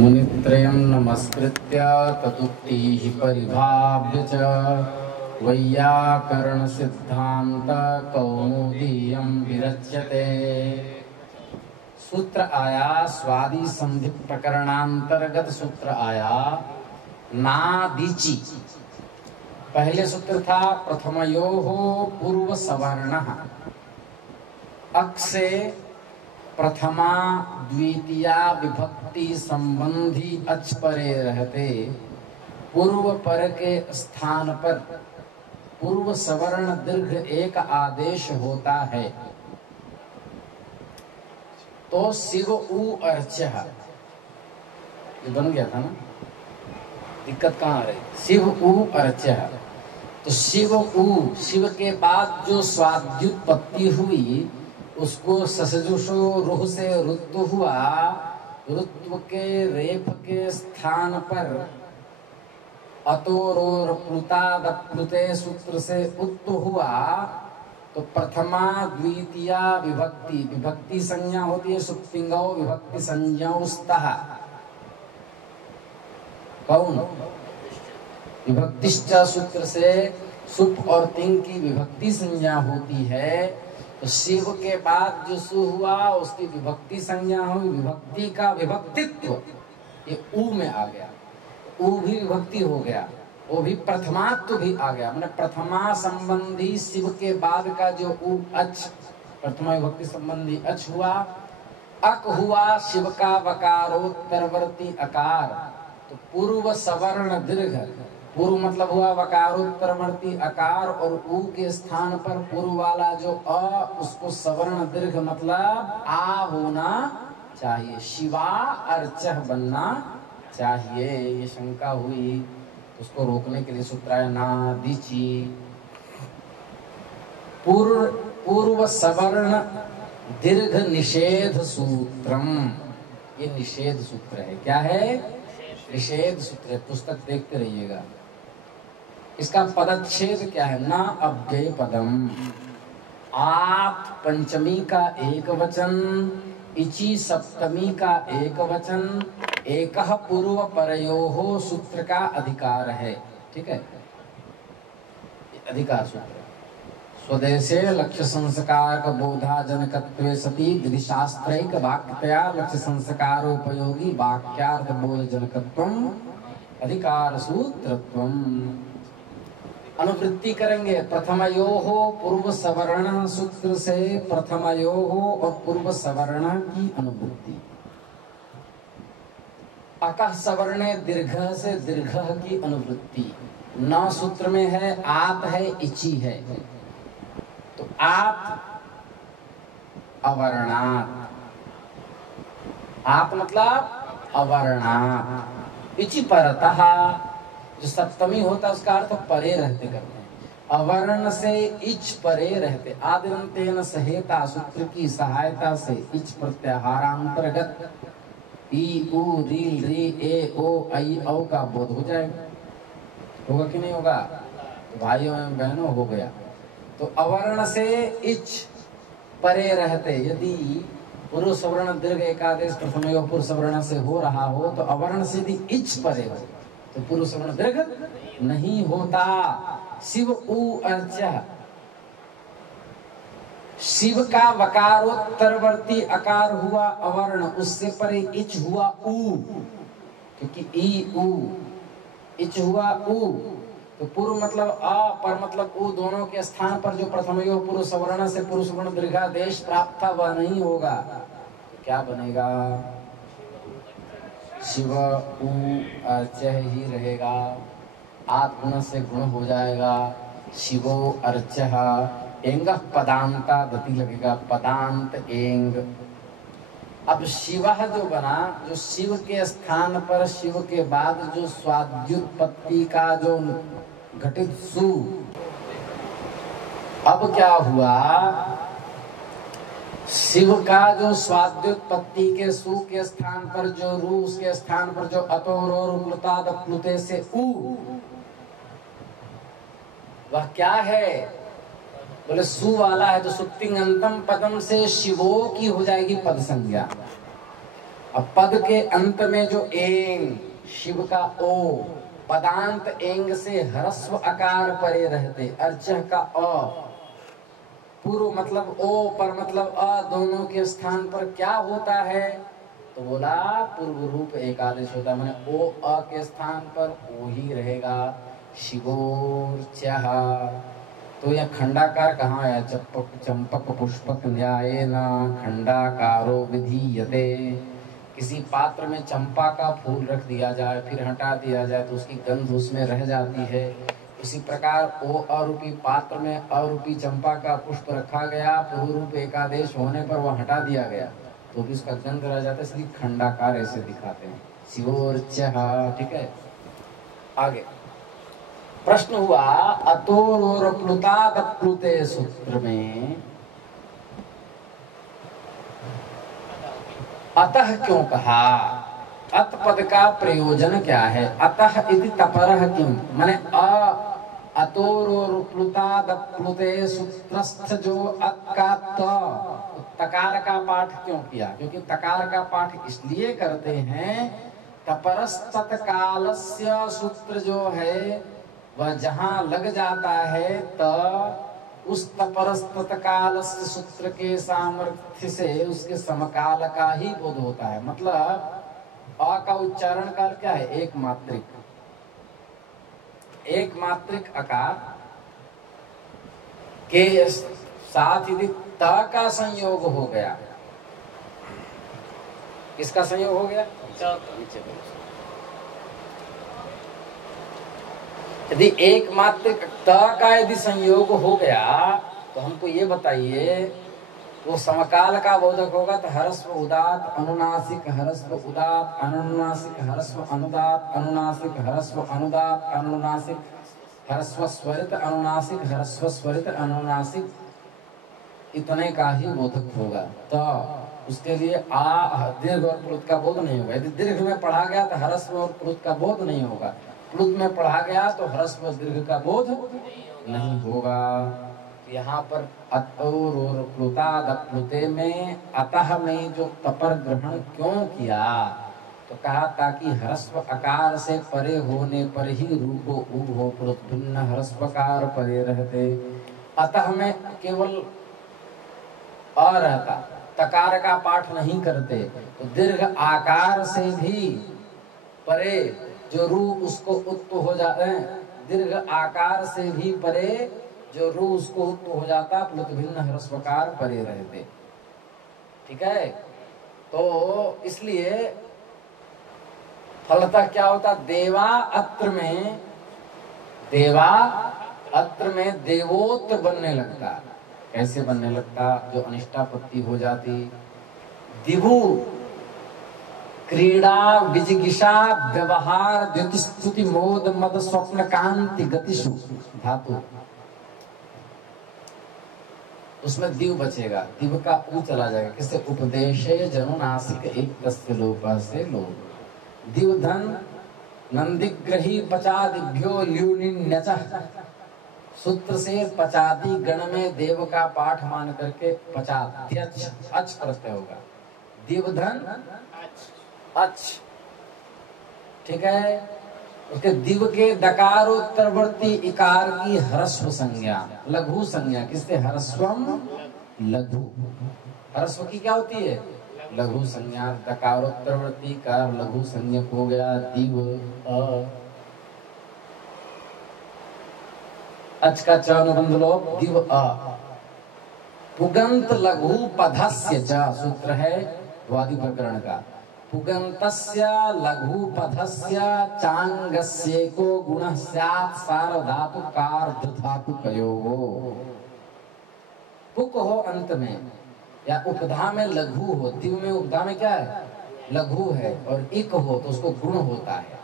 मुनित्रयं नमस्कृत्य तदुक्तिः परिभाव्य च वैयाकरणसिद्धान्तकौमुदीयं विरच्यते। सूत्र आया स्वादि संधि प्रकरणांतर्गत सूत्र आया नादीची। पहले सूत्र था प्रथमयोः पूर्व सवर्णः। अक से प्रथमा द्वितीया विभक्ति संबंधी अच परे रहते पूर्व पर के स्थान पर पूर्व सवर्ण दीर्घ एक आदेश होता है। तो शिव उ अर्चः ये बन गया था ना, दिक्कत कहाँ आ रही? शिव उ अर्चः। तो शिव उ, शिव के बाद जो स्वाद्युत्पत्ति हुई उसको ससजुषो रूह से ऋतु हुआ। ऋतु के रेफ के स्थान पर अतोरोर प्लुताद प्लुते सूत्र से उत्तु हुआ। तो प्रथमा द्वितीया विभक्ति, विभक्ति संज्ञा होती है सुप्तिंगौ, विभक्ति संज्ञास्तः कौन? विभक्तिश्च सूत्र से सुप और तिंग की विभक्ति संज्ञा होती है। तो शिव के बाद जो सु हुआ उसकी विभक्ति संज्ञा हुई। विभक्ति का विभक्तित्व ये उ में आ गया, उ भी विभक्ति हो गया, वो भी प्रथमात्व भी आ गया। मैंने प्रथमा संबंधी शिव के बाद का जो उ अच, प्रथमा विभक्ति संबंधी अच हुआ। अक हुआ शिव का वकारोत्तरवर्ती अकार। तो पूर्व सवर्ण दीर्घ, पूर्व मतलब हुआ वकारोत्तरवर्ती अकार, और उ के स्थान पर पूर्व वाला जो अ उसको सवर्ण दीर्घ मतलब आ होना चाहिए, शिवा अर्चः बनना चाहिए। ये शंका हुई, उसको रोकने के लिए सूत्र है नादीची। पूर्व सवर्ण दीर्घ निषेध सूत्रम। ये निषेध सूत्र है। क्या है? निषेध सूत्र है। पुस्तक देखते रहिएगा। इसका पदच्छेद क्या है? न अव्यय पदम। आत पंचमी का एक वचन, इची सप्तमी का एक वचन, एकः पूर्व परयोः सूत्र का अधिकार है। ठीक है, अधिकार सूत्र। स्वदेशे लक्ष्य संस्कारक बोधा जनकत्वे सति द्विशास्त्रैक वाक्यतया लक्ष्य संस्कारोपयोगी वाक्यार्थ बोध जनकत्वम अधिकार सूत्रत्वम। अनुवृत्ति करेंगे प्रथमयोः पूर्व सवर्ण सूत्र से प्रथमयोः और पूर्व सवर्ण की अनुवृत्ति। अकः सवर्णे दीर्घ से दीर्घ की अनुवृत्ति। न सूत्र में है, आप है, इची है। तो आप अवर्णात, आप मतलब अवर्णात। इची परतः, जो सप्तमी होता है उसका अर्थ परे रहते करते हैं। अवर्ण से इच परे रहते। आदिरंतेन सहेता सूत्र की सहायता से इच प्रत्याहारांतर्गत ई उ री री ए ओ आई औ का बोध हो जाएगा। होगा कि नहीं होगा? भाइयों एवं बहनों, हो गया। तो अवर्ण से इच परे रहते, यदि पूर्व सवर्ण दीर्घ एकादेश प्रथमयोः पूर्व सवर्ण से हो रहा हो तो अवर्ण से यदि इच परे हो तो पूर्व सवर्ण दीर्घ नहीं होता। शिव उ अर्चः, शिव का वकारोत्तरवर्ती अकार हुआ अवर्ण, उससे परे इच हुआ उ, क्योंकि ई उ, इच हुआ उ। तो पूर्व मतलब अ, पर मतलब उ, दोनों के स्थान पर जो प्रथमयोः पूर्व सवर्ण से पूर्व सवर्ण दीर्घादेश प्राप्त था वह नहीं होगा। तो क्या बनेगा? शिव उ अर्चः ही रहेगा। आत्मन से गुण हो जाएगा। शिवो अर्चः। एंग पदांता गति लगेगा, पदांत एंग। अब शिव जो बना, जो शिव के स्थान पर शिव के बाद जो स्वाद्युत्पत्ति का जो घटित सु, अब क्या हुआ? शिव का जो स्वाद्युत्पत्ति के सु के स्थान पर जो रू, उसके स्थान पर जो अतोरोर प्लुताद प्लुते से उ, वह क्या है? बोले सु वाला है। तो सुप्तिंग अंतम पदम से शिवो की हो जाएगी पद संज्ञा। अब पद के अंत में जो एंग, शिव का ओ, पदांत एंग से ह्रस्व आकार परे रहते, अर्चह का अ, पूर्व मतलब ओ, पर मतलब अ, दोनों के स्थान पर क्या होता है? तो बोला पूर्व रूप एकादेश होता है, माने ओ अ के स्थान पर ओ ही रहेगा, शिवोर्चः। तो यह खंडाकार कहाँ आया? चंपक पुष्पक न्यायेन खंडाकारो विधीयते। किसी पात्र में चंपा का फूल रख दिया जाए, फिर हटा दिया जाए तो उसकी गंध उसमें रह जाती है। इसी प्रकार ओ अरूपी पात्र में अरूपी चंपा का पुष्प रखा गया, पूर्व रूप एकादेश होने पर वह हटा दिया गया तो भी उसका गंध रह जाता है, इसलिए खंडाकार ऐसे दिखाते हैं, शिवोर्चः। ठीक है, आगे प्रश्न हुआ, अतोर प्लुते सूत्र में अतः क्यों कहा? अत पद का प्रयोजन क्या है? अतः इति तपरः किम, माने अतोरुप्लुते सूत्रस्थ जो अत का तकार का पाठ क्यों किया? क्योंकि तकार का पाठ इसलिए करते हैं, तपरस्तत्कालस्य सूत्र जो है वह जहां लग जाता है तो उस तपरस्तत्काल सूत्र के सामर्थ्य से उसके समकाल का ही बोध होता है। मतलब अ का उच्चारण काल क्या है? एक मात्रिक, एक मात्रिक आकार के साथ यदि त का संयोग हो गया, किसका संयोग हो गया? यदि एक मात्रिक त का यदि संयोग हो गया तो हमको ये बताइए वो समकाल का बोधक होगा तो ह्रस्व उदात अनुनासिक ह्रस्व उदात अनुनासिक ह्रस्व अनुदात अनुनासिक ह्रस्व अनुदात अनुनासिक ह्रस्व स्वरित अनुनासिक ह्रस्व स्वरित अनुनासिक, इतने का ही बोधक होगा। तो उसके लिए आ दीर्घ और प्लुत का बोध नहीं होगा। यदि दीर्घ में पढ़ा गया तो ह्रस्व और प्लुत का बोध नहीं होगा, प्लुत में पढ़ा गया तो ह्रस्व और दीर्घ का बोध नहीं होगा। यहाँ पर अतोर और प्लुते में अतः में जो तपर ग्रहण क्यों किया? तो कहा ताकि ह्रस्व आकार से परे होने पर ही रूपो उब हो, प्लुत भिन्न ह्रस्वकार परे रहते। अतः में केवल अ रहता, तकार का पाठ नहीं करते तो दीर्घ आकार से भी परे जो रू उसको उत्त हो जाते, दीर्घ आकार से भी परे जो रू उसको उत्त हो जाता, प्लुत भिन्न ह्रस्वकार परे रहते। ठीक है, तो इसलिए फलतः क्या होता? देवा अत्र में देवोत बनने लगता। कैसे बनने लगता? जो अनिष्टापत्ति हो जाती। दिवु क्रीड़ा विजिगिषा व्यवहार द्युतिस्तुति मोद मद स्वप्न कांति गतिषु धातु, उसमें दिव बचेगा, दिव का ऊ चला जाएगा। किससे? उपदेशे जनुनासिक एक तस्य लोपा से लोप। दिव धन नंदिग्रही पचादिभ्यो ल्यूनिन्यचः, सूत्र से पचादी गण में देव का पाठ मान करके पचाद्यच अच प्रत्यय होगा। दिवधन अच, ठीक है। उसके दिव के दकारोत्तरवर्ती इकार की ह्रस्व संज्ञा, लघु संज्ञा। किससे? ह्रस्वम लघु। ह्रस्व की क्या होती है? लघु संज्ञा। दकारोत्तरवर्ती इकार लघु संज्ञक हो गया दिव अ। अच का च अनुबंध लोप दिव अ। पुगंत लघु पधस्य च सूत्र है वादी प्रकरण का। पुगंतस्य लघु पधस्य चांगस्येको गुणः स्यात् सार्वधातु कार्ध धातु कयोः। पुक हो अंत में या उपधा में लघु हो, दिव में उपधा में क्या है? लघु है, और इक हो तो उसको गुण होता है।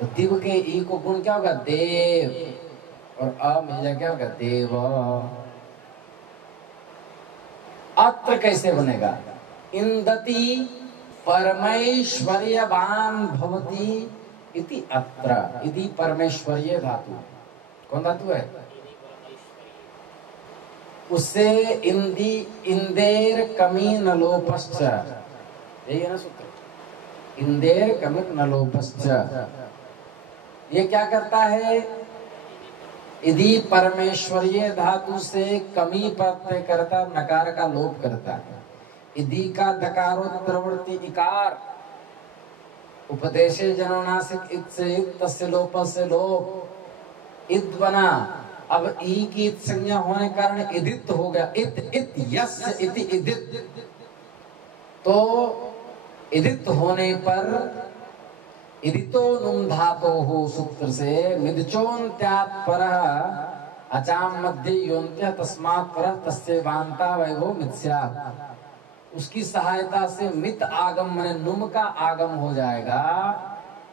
तो दिव के ई को गुण क्या होगा? देव, और अ में क्या होगा? देव। अत्र कैसे बनेगा? इंदति परमेश्वर्यवान भवति इति अत्र। इति परमेश्वर्य धातु। कौन धातु है? उससे इंदी इंदेर कमी नलोपश्च, यही है ना सूत्र। इंदेर कमित नलोपश्च। ये क्या करता है? यदि परमेश्वरीय धातु से कमी प्रत्यय करता, नकार का लोप करता है। यदि का दकारोत्तरवर्ती इकार उपदेशे जननासिक इत से इत, तस्य लोप से लोप, इत बना। अब ई की इत संज्ञा होने के कारण इदित हो गया। इत इत यस्य इति इदित। तो इदित होने पर इदितो नुम धातो हो सूत्र से मिदचोन्त्यात् परः अचाम मध्य योन्त्य तस्मात् परः तस्य वान्ता वैभव मिथ्या। उसकी सहायता से मित आगम माने नुम का आगम हो जाएगा।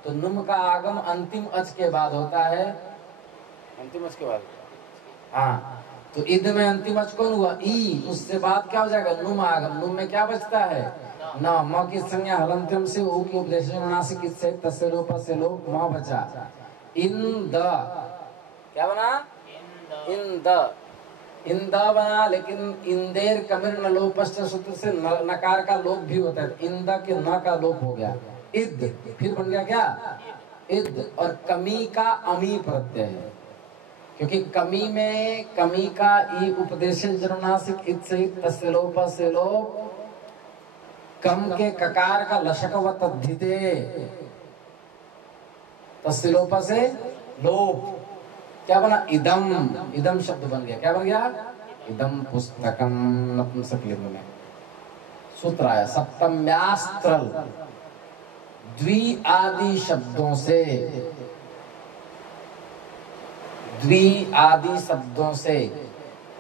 तो नुम का आगम अंतिम अच के बाद होता है। अंतिम अच के बाद, हाँ। तो इद में अंतिम अच कौन हुआ? ई। उससे बाद क्या हो जाएगा? नुम आगम। नुम में क्या बचता है? न। म की संज्ञा हलंत्यम से ऊ की उपदेश नासिक से तस्य लोप से लोप म बचा। इन द क्या बना? In the. इन द बना, लेकिन इंदेर कमिर न लोपश्च सूत्र से नकार का लोप भी होता है। इन द के न का लोप हो गया। इद फिर बन गया क्या? इद। और कमी का अमी प्रत्यय है, क्योंकि कमी में कमी का ई उपदेश जन्मनासिक इत से तस्य लोप से लोप, कम के ककार का लशक तद्धिते तस्य लोप से लोप। क्या बना? इदम। इदम शब्द बन गया। क्या बन गया? इदम पुस्तकम नपुंसकलिंग में सूत्र आया। सप्तम्यास्त्रल द्वि आदि शब्दों से, द्वि आदि शब्दों से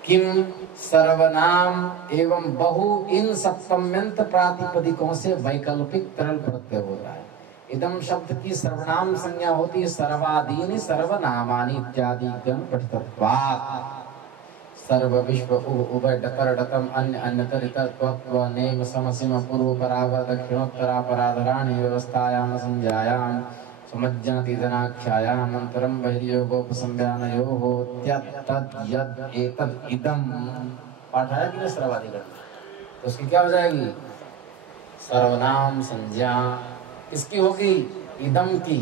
किम, सर्वनाम एवं बहु, इन सप्तम्यंत प्रातिपदिकों से वैकल्पिक तरल प्रत्यय होता है। इदम शब्द की सर्वनाम संज्ञा होती है सर्वादीनि सर्वनामानि इत्यादि गण पठितत्वात्। सर्व विश्व उभय डकर डकम अन्य अन्यतर इतर त्व नेम समसिम पूर्व परावर दक्षिणोत्तरा पराधराणि व्यवस्थायाम संज्ञायाम समज्जनति धनाख्यायाम अंतरम बहिर्योगोपसंज्ञानयोः त्यत् यद् एतद् इदम। पाठ आया कि नहीं सर्वाधिकरण? तो उसकी क्या हो जाएगी? सर्वनाम संज्ञा इसकी होगी इदम की।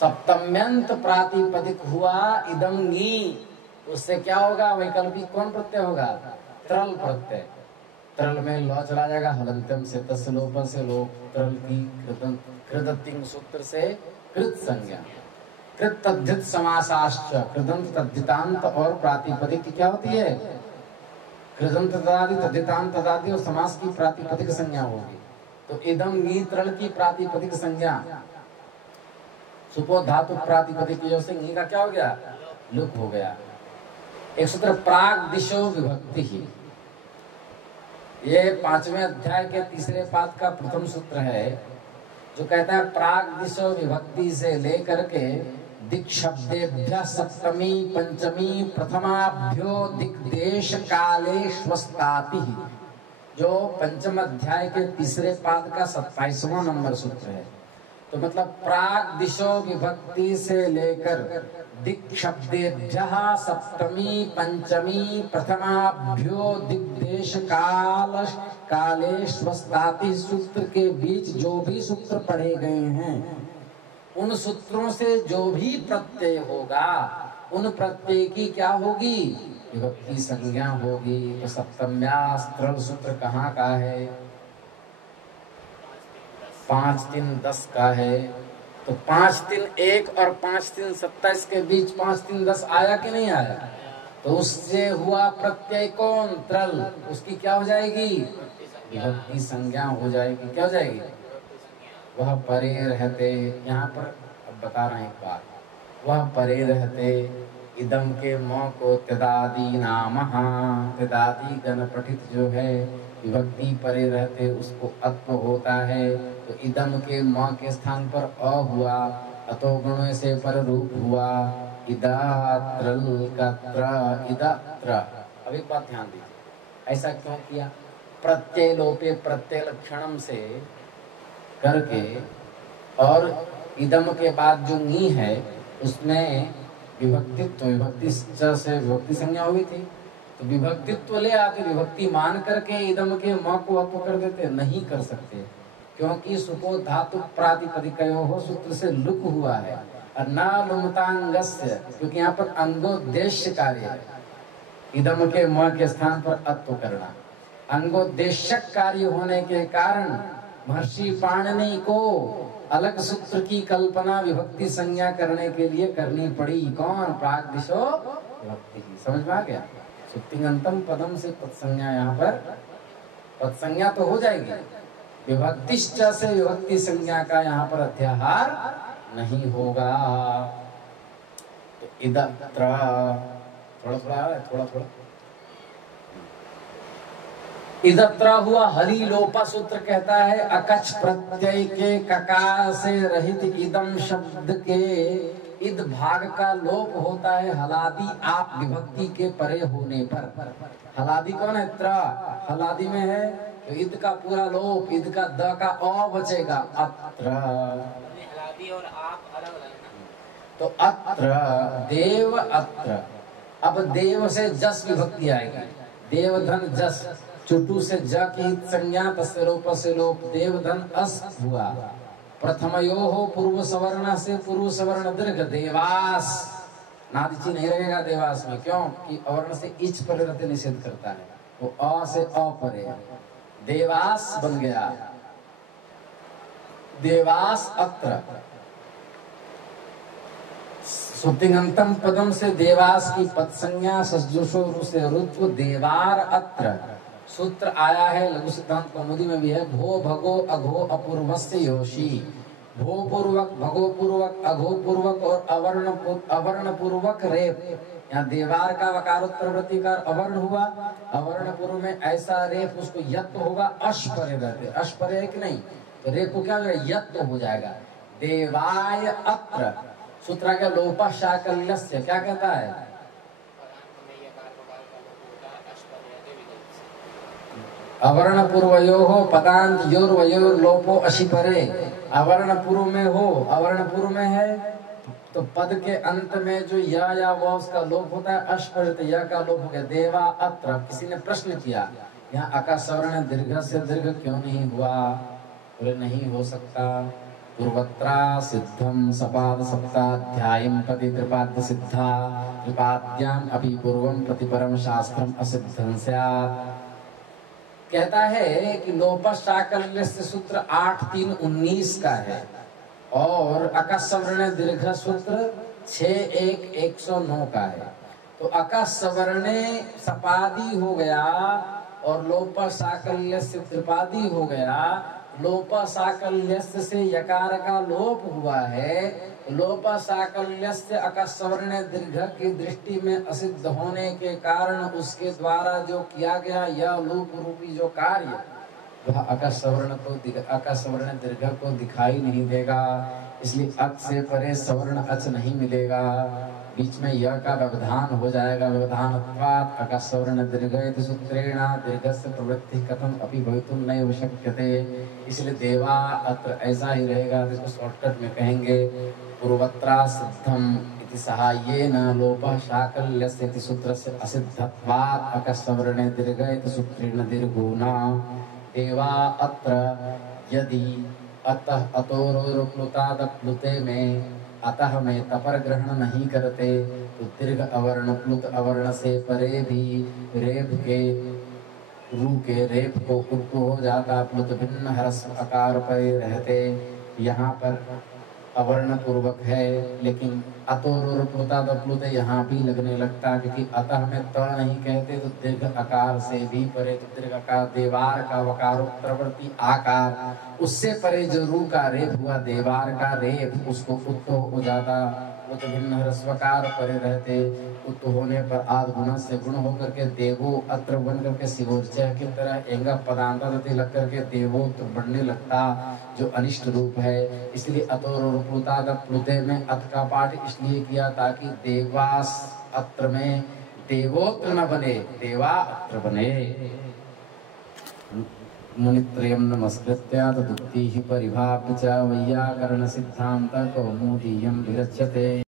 सप्तम्यंत प्रातिपदिक हुआ इदंगी, उससे क्या होगा? वैकल्पिक कौन प्रत्यय होगा? त्रल प्रत्यय। त्रल में लौ चला जाएगा हलंत्यम से तस्य लोप से लोप। त्रल की कृदंतिंग सूत्र से कृत संज्ञा। कृत तद्धित समासाश्च, कृदंत तद्धितांत और प्रातिपदिक की क्या होती है? कृदंत तदादि तद्धितांत तदादि और समास की प्रातिपदिक संज्ञा होगी। तो इदम गी त्रल की प्रातिपदिक संज्ञा सुपो धातु प्रातिपदिक की से गी का क्या हो गया? लुक हो गया। एक सूत्र प्राग दिशो विभक्ति ही, ये 5वें अध्याय के तीसरे पाद का प्रथम सूत्र है, जो कहता है प्राग दिशो विभक्ति से लेकर के दिक् शब्देभ्यः सप्तमी पंचमी प्रथमाभ्यो दिग्देश काले स्वस्ताति, जो पंचम अध्याय के तीसरे पाद का 27वां नंबर सूत्र है। तो मतलब प्राग दिशो विभक्ति से लेकर दिक् शब्देभ्यः सप्तमी पंचमी प्रथमाभ्यो दिग्देश काल काले स्वस्ताति सूत्र के बीच जो भी सूत्र पढ़े गए हैं, उन सूत्रों से जो भी प्रत्यय होगा, उन प्रत्यय की क्या होगी? विभक्ति संज्ञा होगी। तो सप्तम्यास्त्रल सूत्र कहाँ का है? 5 3 10 का है। तो 5 3 1 और 5 3 27 के बीच 5 3 10 आया कि नहीं आया? तो उससे हुआ प्रत्यय कौन? त्रल। उसकी क्या हो जाएगी? विभक्ति संज्ञा हो जाएगी। क्या हो जाएगी? वह परे रहते, यहाँ पर अब बता रहे हैं एक बात, वह परे रहते इदम के मौ को तदादि नामः, तदादि गण पठित जो है विभक्ति परे रहते उसको अत्व होता है। तो इदम के म के स्थान पर अ हुआ, अतो गुण से पर रूप हुआ। इदात्रल का त्र, इदात्र। अब एक बात ध्यान दीजिए, ऐसा क्यों किया? प्रत्यय लोपे प्रत्यय लक्षणम से करके और इदम के बाद जो नी है उसमें विभक्तित्व, विभक्ति से विभक्ति संज्ञा हुई थी, तो विभक्तित्व ले आते, विभक्ति मान करके इदम के म को अप कर देते, नहीं कर सकते, क्योंकि सुपो धातु प्रातिपदिकयो हो सूत्र से लुक हुआ है, और न लुमतांगस्य क्योंकि यहाँ पर अंगोद्देश्य कार्य है, इदम के म के स्थान पर अत्व करना, अंगोद्देशक कार्य होने के कारण महर्षि पाणिनि को अलग सूत्र की कल्पना विभक्ति संज्ञा करने के लिए करनी पड़ी। कौन? प्राग्दिशो विभक्ति की। समझ में आ गया? सुप्तिंगंतम पदम से पदसंज्ञा, यहाँ पर पदसंज्ञा तो हो जाएगी, विभक्तिश्च से विभक्ति संज्ञा का यहाँ पर अध्याहार नहीं होगा। तो इदत्र थोड़ा इदत्र हुआ हरिलोपा सूत्र कहता है अकच प्रत्यय के ककार से रहित इदम शब्द के इद भाग का लोप होता है हलादि आप विभक्ति के परे होने पर। हलादि कौन है? त्र, हलादि में है तो इद का पूरा लोप, इद का द का अ बचेगा, अत्र। हलादि और आप अलग अलग ना, तो अत्र देव, अत्र। अब देव से जस विभक्ति आएगी, देवधन जस, चुटु से ज की संज्ञा, तस्य लोप से लोप, देवधन अस हुआ। प्रथमयो हो पूर्व सवर्ण से पूर्व सवर्ण दीर्घ, देवास, नादिची नहीं रहेगा देवास में, क्यों कि अवर्ण से इच पर रहते निषेध करता है, वो अ से अ परे, देवास बन गया, देवास अत्र। सुप्तिंगंतम पदम से देवास की पद संज्ञा, सज्जुषो रु से ऋत्व, देवार अत्र। सूत्र आया है लघु सिद्धांत कौमुदी में भी है, भो भगो अघो अपूर्वस्य योषी, भो पूर्वक, भगो पूर्वक, अघो पूर्वक और अवर्ण पूर्वक रेप। यहाँ देवार का वकारोत्तर वृत्तिकार अवर्ण हुआ, अवर्ण पूर्व में ऐसा रेप उसको यत्त होगा, अश्परे रहते, अश्परे कि नहीं, तो रेप को क्या होगा? यत्त हो जाएगा। देवाय अत्र सूत्र का लोपा शाकल्यस्य क्या कहता है? अवर्ण पूर्वयो हो पदांत योर वयोर लोपो अशिपरे। अवर्ण पूर्व में हो, अवर्ण पूर्व में है तो पद के अंत में जो या वो उसका लोप होता है, अश्परित या का लोप हो गया, देवा अत्र। किसी ने प्रश्न किया यहाँ अकासवर्ण दीर्घ से दीर्घ क्यों नहीं हुआ? बोले नहीं हो सकता, पूर्वत्रा सिद्धम सपाद सप्ताध्यायम प्रति त्रिपाद्य सिद्धा, त्रिपाद्याम अभी पूर्वम प्रतिपरम शास्त्रम असिद्धं स्यात्। कहता है कि लोपा शाकल्य से सूत्र 8-3-19 का है और अकस्वर्ण दीर्घ सूत्र 6-1-109 का है। तो अकस्वर्ण सपादी हो गया और लोपा शाकल्य से त्रिपादी हो गया। लोपा साकल्य से यकार का लोप हुआ है, लोपा साकल्य से अकस्वर्ण दीर्घ की दृष्टि में असिद्ध होने के कारण उसके द्वारा जो किया गया यह लोप रूपी जो कार्य वह अकस्वर्ण दीर्घ को दिखाई नहीं देगा, इसलिए अच से परे सवर्ण अच नहीं मिलेगा, बीच में यह का व्यवधान हो जाएगा। व्यवधानत्वात् अकस्वर्ण दीर्घ सूत्रेण दीर्घस्य प्रवृत्ति कथम अपि भवितुं नैव शक्यते। इसलिए देवा अत्र ऐसा ही रहेगा, जिसको शॉर्टकट में कहेंगे पूर्वत्रा सिद्धम इति सहाय्येन लोपः शाकल्यस्य इति सूत्रस्य असिद्धत्वात् अकस्वर्ण दीर्घ इति सूत्रेण दीर्घो न। देवा अत्र यदि अतः अतोरुप्लुतादप्लुते में अतः में तपर ग्रहण नहीं करते तो दीर्घ अवर्ण प्लुत अवर्ण से परे भी रेप के रू के रेप को उप हो जाता, प्लुत भिन्न ह्रस्व आकार परे रहते। यहाँ पर अवर्ण पूर्वक है लेकिन अतोरुप्लुतादप्लुते यहाँ भी लगने लगता, क्योंकि अतः में त नहीं कहते तो दीर्घ आकार से भी परे, तो दीर्घ आकार देवार का वकारोत्तरवर्ती आकार, उससे परे जो रू का रेप हुआ देवार का रेप उसको उत्तो हो जाता, वो तो भिन्न ह्रस्वकार परे रहते। उत्तो होने पर आद गुण से गुण होकर के देवो अत्र बन करके शिवोर्चय की तरह एंगा पदांतादति लग करके देवोत्र बढ़ने लगता जो अनिष्ट रूप है। इसलिए अतोरुप्लुतादप्लुते में अत का पाठ इसलिए किया ताकि देवास अत्र में देवोत्र न बने, देवा अत्र बने। मुनित्रयं नमस्कृत्य तदुक्तिः परिभाव्य च वैयाकरण सिद्धान्त कौमुदीयं विरच्यते।